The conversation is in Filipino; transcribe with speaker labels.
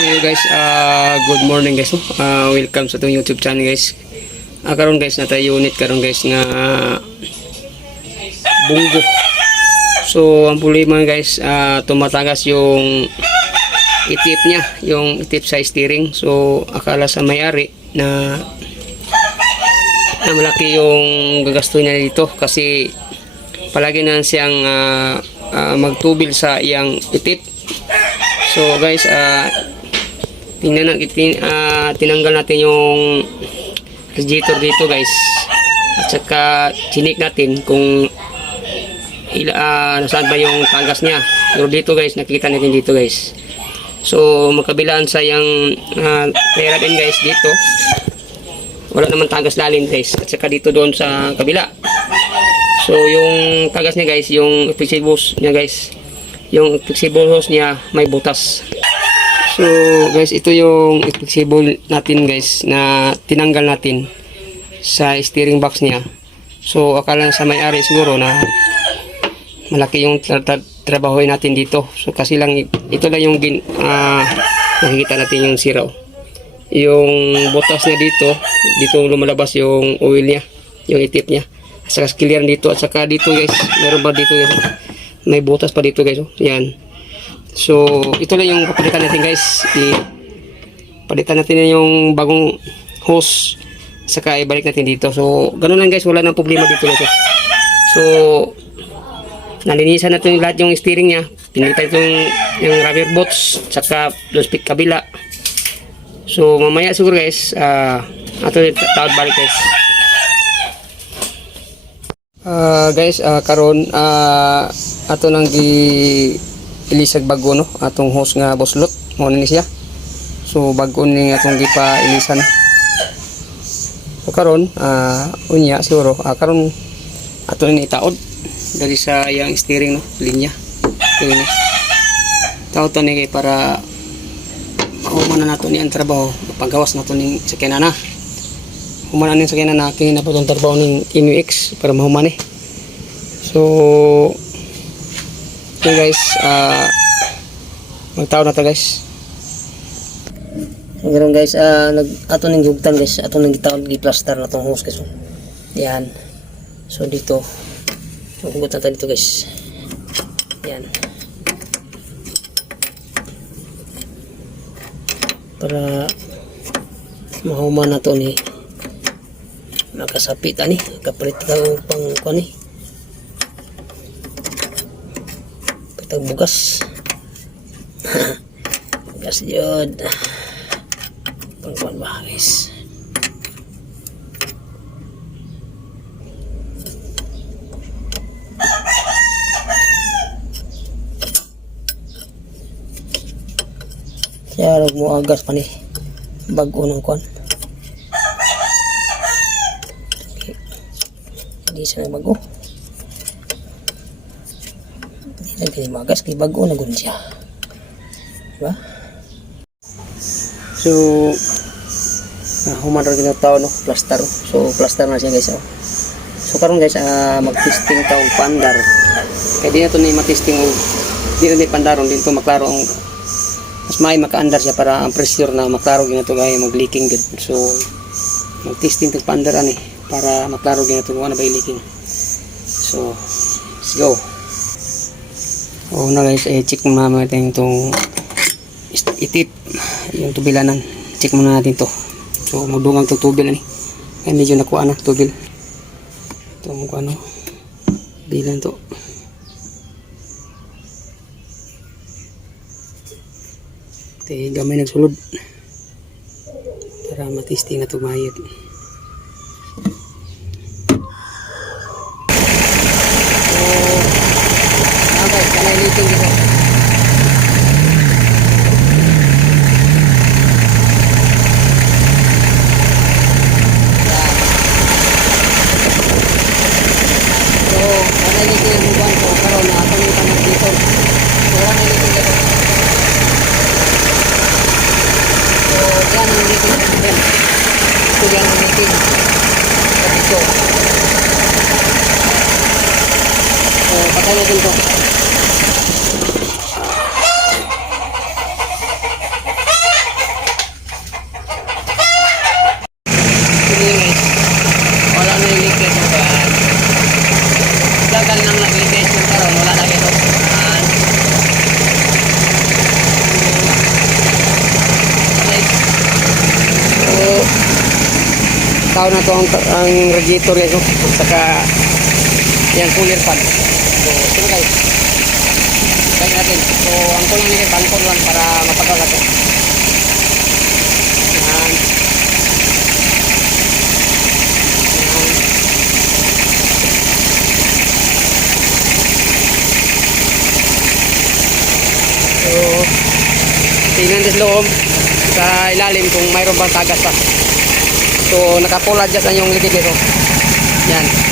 Speaker 1: So guys, uh, good morning guys. Uh, welcome sa itong YouTube channel guys. Uh, karon guys, na unit karon guys nga bunggo. So ang problema guys, uh, tumatagas yung itip niya, yung itip sa steering. So akala sa may-ari na na malaki yung gagasto niya dito kasi palagi na siyang uh, uh, magtubil sa iyang itip. So guys, uh, tingnan na, tin, ah, tinanggal natin yung radiator dito guys. At saka chinik natin kung ila, ah, nasaan ba yung tagas niya. Pero dito guys, nakita natin dito guys. So magkabilaan sa yung uh, din guys dito. Wala naman tagas lalim guys. At saka dito doon sa kabila. So yung tagas niya guys, yung flexible hose niya guys. Yung flexible hose niya may butas. So guys, ito yung flexible natin guys na tinanggal natin sa steering box niya. So akala sa may-ari siguro na malaki yung tra- tra- trabahoy natin dito. So kasi lang ito lang yung gin, ah, nakikita natin yung siraw. Yung butas niya dito, dito lumalabas yung oil niya, yung itip niya. At saka clear dito at saka dito guys, meron ba dito guys? May butas pa dito guys. Oh. Yan. So, ito lang yung papalitan natin guys. I palitan natin na yung bagong hose. Saka ibalik natin dito. So, ganun lang guys. Wala nang problema dito guys. So, nalinisan natin lahat yung steering niya. Pinilitan itong yung rubber boots. Saka yung speed kabila. So, mamaya siguro guys. ah ato tawad balik guys. Ah guys, ah karon ah ato nang gi ilisag bago no atong host nga boslot mo ni siya. So bago ni atong gipa ilisan. So karon ah unya siguro ah karon ato ni itaod dari sa yang steering no linya. Ni. Taod ni para mahuman na nato ni ang trabaho paggawas nato ning sakyanan na human aning sakyanan na kini na po itong trabaho ng INUX para mahuman eh so yun guys. Ah magtao na to guys. Ganun guys. Ah nag ato ning gugtan guys. Ato ning gitawag gi plaster na tong hose guys. Yan. So dito. Maghugot na dito guys. Yan. Para mahuman na to ni. Nakasapit ani kapalit ka pang kuan ni patag bugas. Bugas yun. Pang kuan ba guys kaya mo agas pa ni bago ng kuan hindi siya nagbago lang kini kay bago na gun siya. Diba? So uh, human rin yung tao no? Plaster. So plaster na siya guys oh. so karon guys ah, mag-testing taong pandar. Kaya di na ito na matesting o di na di pandaron din to maklaro ang mas may maka-andar siya para ang pressure na maklaro gina to gaya mag-leaking good so mag-testing to pandar ani para maklaro gina to ano ba leaking. So let's go o na guys eh check muna natin itong itip yung tubilanan check muna natin to. So magdungang to tubil ani ay medyo nakuha na tubil ito mo ano. Bilan to. Kaya gamay nagsulod. Para matisting na tumayad. natin dito. So, wala nito yung buwan ko karoon na atong yung tanong dito. So, wala nito dito. So, yan ang dito. So, patay natin. Trabaho na to ang, ang radiator guys. Oh. Saka yan cooler fan. So, ito guys. Try natin. So, ang kulang nila bangkon lang para mapagaw natin. Yan. So, tingnan din loob sa ilalim kung mayroon bang tagas pa. So, naka-full adjust na yung likid nito. Yan.